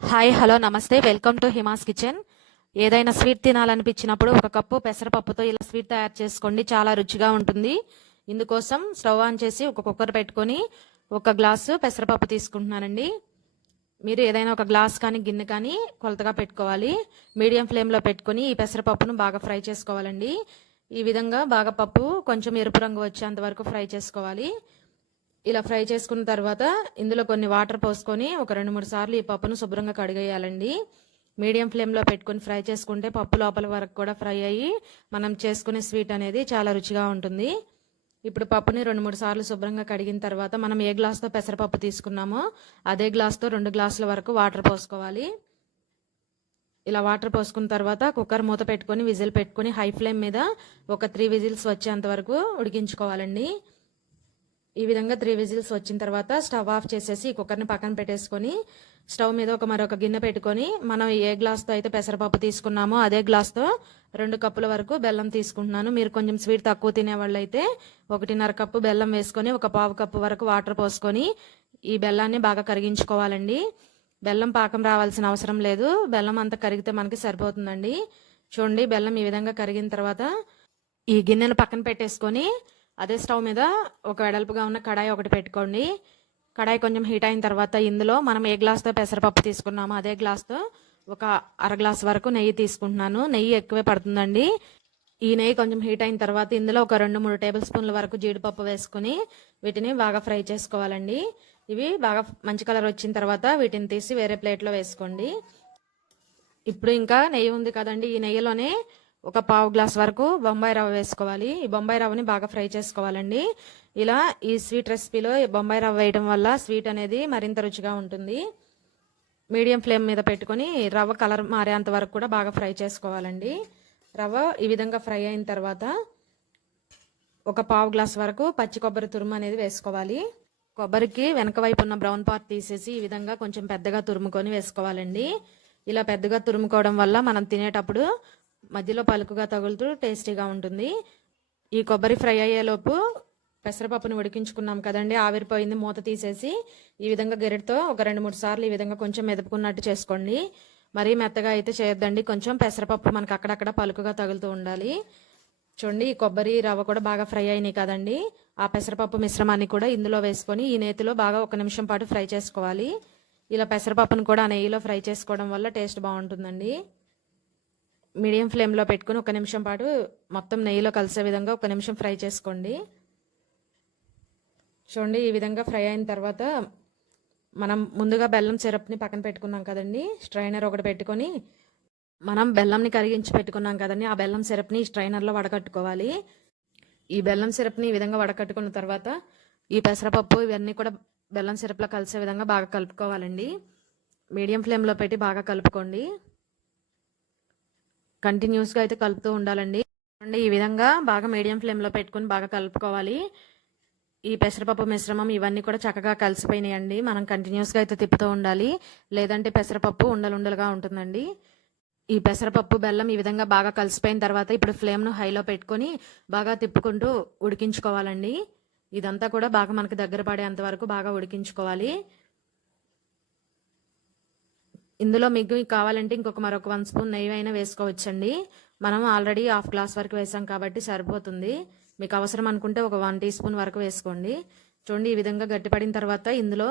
Hi hello నమస్తే welcome to Hima's kitchen. ఏదైనా sweet తినాలనిపించినప్పుడు ఒక కప్పు పెసరపప్పుతో ఇలా స్వీట్ తయారు చేసుకోండి, చాలా రుచిగా ఉంటుంది. ఇందుకోసం స్టవ్ ఆన్ చేసి ఒక కుక్కర్ పెట్టుకొని ఒక గ్లాసు పెసరపప్పు తీసుకుంటున్నానండి. మీరు ఏదైనా ఒక గ్లాస్ కానీ గిన్నె కానీ కొలతగా పెట్టుకోవాలి. మీడియం ఫ్లేమ్లో పెట్టుకొని ఈ పెసరపప్పును బాగా ఫ్రై చేసుకోవాలండి. ఈ విధంగా బాగా పప్పు కొంచెం ఎరుపు రంగు వచ్చేంత వరకు ఫ్రై చేసుకోవాలి. ఇలా ఫ్రై చేసుకున్న తర్వాత ఇందులో కొన్ని వాటర్ పోసుకొని ఒక 2-3 సార్లు ఈ పప్పును శుభ్రంగా కడిగేయాలండి. మీడియం ఫ్లేమ్లో పెట్టుకొని ఫ్రై చేసుకుంటే పప్పు లోపల వరకు కూడా ఫ్రై అయ్యి మనం చేసుకునే స్వీట్ అనేది చాలా రుచిగా ఉంటుంది. ఇప్పుడు పప్పుని 2-3 సార్లు శుభ్రంగా కడిగిన తర్వాత మనం ఏ గ్లాస్తో పెసరపప్పు తీసుకున్నామో అదే గ్లాస్తో 2 గ్లాసుల వరకు వాటర్ పోసుకోవాలి. ఇలా వాటర్ పోసుకున్న తర్వాత కుక్కర్ మూత పెట్టుకొని విజిల్ పెట్టుకొని హై ఫ్లేమ్ మీద ఒక 3 విజిల్స్ వచ్చేంత వరకు ఉడికించుకోవాలండి. ఈ విధంగా 3 విజిల్స్ వచ్చిన తర్వాత స్టవ్ ఆఫ్ చేసేసి కుక్కర్ని పక్కన పెట్టేసుకొని స్టవ్ మీద మరొక గిన్నె పెట్టుకొని మనం ఏ గ్లాస్తో అయితే పెసరపప్పు తీసుకున్నామో అదే గ్లాస్తో 2 కప్పుల వరకు బెల్లం తీసుకుంటున్నాను. మీరు కొంచెం స్వీట్ తక్కువ తినేవాళ్ళు అయితే 1.5 కప్పు బెల్లం వేసుకొని ఒక 1/2 కప్పు వరకు వాటర్ పోసుకొని ఈ బెల్లాన్ని బాగా కరిగించుకోవాలండి. బెల్లం పాకం రావాల్సిన అవసరం లేదు, బెల్లం అంతా కరిగితే మనకి సరిపోతుందండి. చూడండి, బెల్లం ఈ విధంగా కరిగిన తర్వాత ఈ గిన్నెను పక్కన పెట్టేసుకొని అదే స్టవ్ మీద ఒక వెడల్పుగా ఉన్న కడాయి ఒకటి పెట్టుకోండి. కడాయి కొంచెం హీట్ అయిన తర్వాత ఇందులో మనం ఏ గ్లాస్తో పెసరపప్పు తీసుకున్నామో అదే గ్లాస్తో ఒక 1/2 గ్లాస్ వరకు నెయ్యి తీసుకుంటున్నాను. నెయ్యి ఎక్కువే పడుతుందండి. ఈ నెయ్యి కొంచెం హీట్ అయిన తర్వాత ఇందులో ఒక 2-3 టేబుల్ స్పూన్ల వరకు జీడిపప్పు వేసుకుని వీటిని బాగా ఫ్రై చేసుకోవాలండి. ఇవి బాగా మంచి కలర్ వచ్చిన తర్వాత వీటిని తీసి వేరే ప్లేట్లో వేసుకోండి. ఇప్పుడు ఇంకా నెయ్యి ఉంది కదండి, ఈ నెయ్యిలోనే ఒక 1/2 గ్లాస్ వరకు బొంబాయి రవ్వ వేసుకోవాలి. ఈ బొంబాయి రవ్వని బాగా ఫ్రై చేసుకోవాలండి. ఇలా ఈ స్వీట్ రెసిపీలో బొంబాయి రవ్వ వేయడం వల్ల స్వీట్ అనేది మరింత రుచిగా ఉంటుంది. మీడియం ఫ్లేమ్ మీద పెట్టుకొని రవ్వ కలర్ మారేంత వరకు కూడా బాగా ఫ్రై చేసుకోవాలండి. రవ్వ ఈ విధంగా ఫ్రై అయిన తర్వాత ఒక 1/2 గ్లాస్ వరకు పచ్చి కొబ్బరి తురుము అనేది వేసుకోవాలి. కొబ్బరికి వెనక వైపు ఉన్న బ్రౌన్ పార్ట్ తీసేసి ఈ విధంగా కొంచెం పెద్దగా తురుముకొని వేసుకోవాలండి. ఇలా పెద్దగా తురుముకోవడం వల్ల మనం తినేటప్పుడు మధ్యలో పలుకుగా తగులుతూ టేస్టీగా ఉంటుంది. ఈ కొబ్బరి ఫ్రై అయ్యేలోపు పెసరపప్పును ఉడికించుకున్నాం కదండి, ఆవిరిపోయింది. మూత తీసేసి ఈ విధంగా గెరెట్తో ఒక 2-3 సార్లు ఈ విధంగా కొంచెం మెదుపుకున్నట్టు చేసుకోండి. మరీ మెత్తగా అయితే చేయొద్దండి, కొంచెం పెసరపప్పు మనకు అక్కడక్కడ పలుకుగా తగులుతూ ఉండాలి. చూడండి, ఈ కొబ్బరి రవ్వ కూడా బాగా ఫ్రై అయినాయి కదండి. ఆ పెసరపప్పు మిశ్రమాన్ని కూడా ఇందులో వేసుకొని ఈ నేతిలో బాగా 1 నిమిషం పాటు ఫ్రై చేసుకోవాలి. ఇలా పెసరపప్పును కూడా ఆ నెయ్యిలో ఫ్రై చేసుకోవడం వల్ల టేస్ట్ బాగుంటుందండి. మీడియం ఫ్లేమ్లో పెట్టుకుని 1 నిమిషం పాటు మొత్తం నెయ్యిలో కలిసే విధంగా 1 నిమిషం ఫ్రై చేసుకోండి. చూడండి, ఈ విధంగా ఫ్రై అయిన తర్వాత మనం ముందుగా బెల్లం సిరప్ని పక్కన పెట్టుకున్నాం కదండి, స్ట్రైనర్ ఒకటి పెట్టుకొని మనం బెల్లంని కరిగించి పెట్టుకున్నాం కదండి, ఆ బెల్లం సిరప్ని స్ట్రైనర్లో వడకట్టుకోవాలి. ఈ బెల్లం సిరప్ని ఈ విధంగా వడకట్టుకున్న తర్వాత ఈ పెసరపప్పు ఇవన్నీ కూడా బెల్లం సిరప్లో కలిసే విధంగా బాగా కలుపుకోవాలండి. మీడియం ఫ్లేమ్లో పెట్టి బాగా కలుపుకోండి. కంటిన్యూస్గా అయితే కలుపుతూ ఉండాలండి. ఈ విధంగా బాగా మీడియం ఫ్లేమ్లో పెట్టుకొని బాగా కలుపుకోవాలి. ఈ పెసరపప్పు మిశ్రమం ఇవన్నీ కూడా చక్కగా కలిసిపోయినాయండి. మనం కంటిన్యూస్గా అయితే తిప్పుతూ ఉండాలి, లేదంటే పెసరపప్పు ఉండలుండలుగా ఉంటుందండి. ఈ పెసరపప్పు బెల్లం ఈ విధంగా బాగా కలిసిపోయిన తర్వాత ఇప్పుడు ఫ్లేమ్ను హైలో పెట్టుకొని బాగా తిప్పుకుంటూ ఉడికించుకోవాలండి. ఇదంతా కూడా బాగా మనకి దగ్గర పడేంత వరకు బాగా ఉడికించుకోవాలి. ఇందులో మీకు కావాలంటే మరొక 1 స్పూన్ నెయ్యి అయినా వేసుకోవచ్చండి. మనం ఆల్రెడీ 1/2 గ్లాస్ వరకు వేసాం కాబట్టి సరిపోతుంది. మీకు అవసరం అనుకుంటే ఒక 1 టీ స్పూన్ వరకు వేసుకోండి. చూడండి, ఈ విధంగా గట్టిపడిన తర్వాత ఇందులో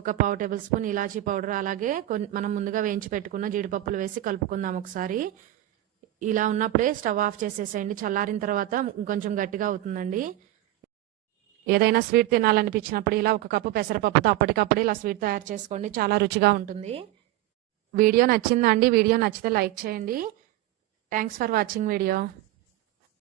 ఒక 1/2 టేబుల్ స్పూన్ ఇలాచీ పౌడర్, అలాగే మనం ముందుగా వేయించి పెట్టుకున్న జీడిపప్పులు వేసి కలుపుకుందాం ఒకసారి. ఇలా ఉన్నప్పుడే స్టవ్ ఆఫ్ చేసేసేయండి. చల్లారిన తర్వాత ఇంకొంచెం గట్టిగా అవుతుందండి. ఏదైనా స్వీట్ తినాలనిపించినప్పుడు ఇలా 1 కప్పు పెసరపప్పుతో అప్పటికప్పుడు ఇలా స్వీట్ తయారు చేసుకోండి, చాలా రుచిగా ఉంటుంది. వీడియో నచ్చిందా అండి? వీడియో నచ్చితే లైక్ చేయండి. Thanks for watching video.